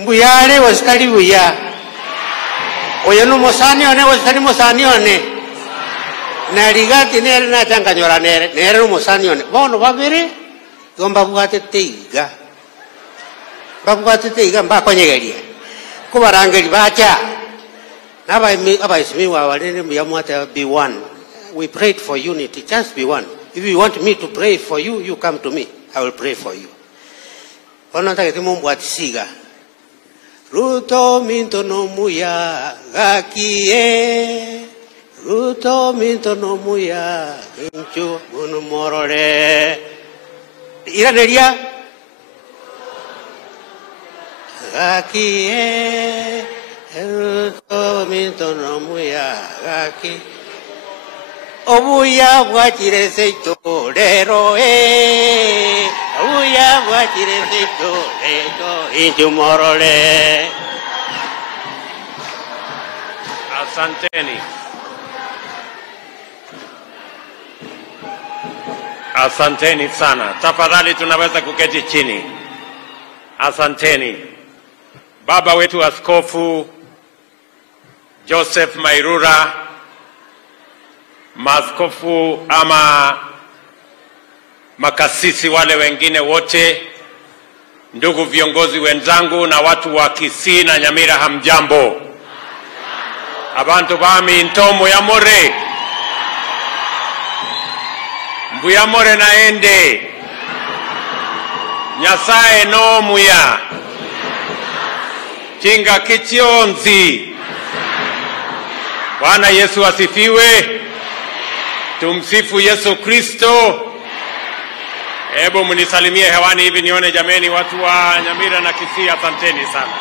Mbuyare wasitari buya. Oyano mosani one wasitari mosani one. Narigati nere na changanyora nere mosani one. Bono babere gomba bwate teiga. Babwate teiga mbakonyegeria. Kubarangeri bacha. Abaisimi wa walene muyamwata be one. We prayed for unity, just be one. If you want me to pray for you, you come to me. I will pray for you. Ruto minto no muya gakie. Ruto minto no muya inchu unumorore. Iraneria gakie. Ruto minto no muya gakie. Obuya bwachire seito rero Obuya bwachire seito rero injumorole. Asanteni. Asanteni sana. Tafadhali tunaweza kuketi chini. Asanteni. Baba wetu Askofu Joseph Mairura, maaskofu ama makasisi wale wengine wote, ndugu viongozi wenzangu na watu wa Kisii na Nyamira, hamjambo. Abantu bami ntomo ya more. Mbuya more naende. Nyasaye no muya. Kinga kichionzi. Bwana Yesu asifiwe. Tumsifu Yesu Kristo. Hebu mnisalimie hewani hivi nione jameni, watu wa Nyamira na Kisii, asanteni sana.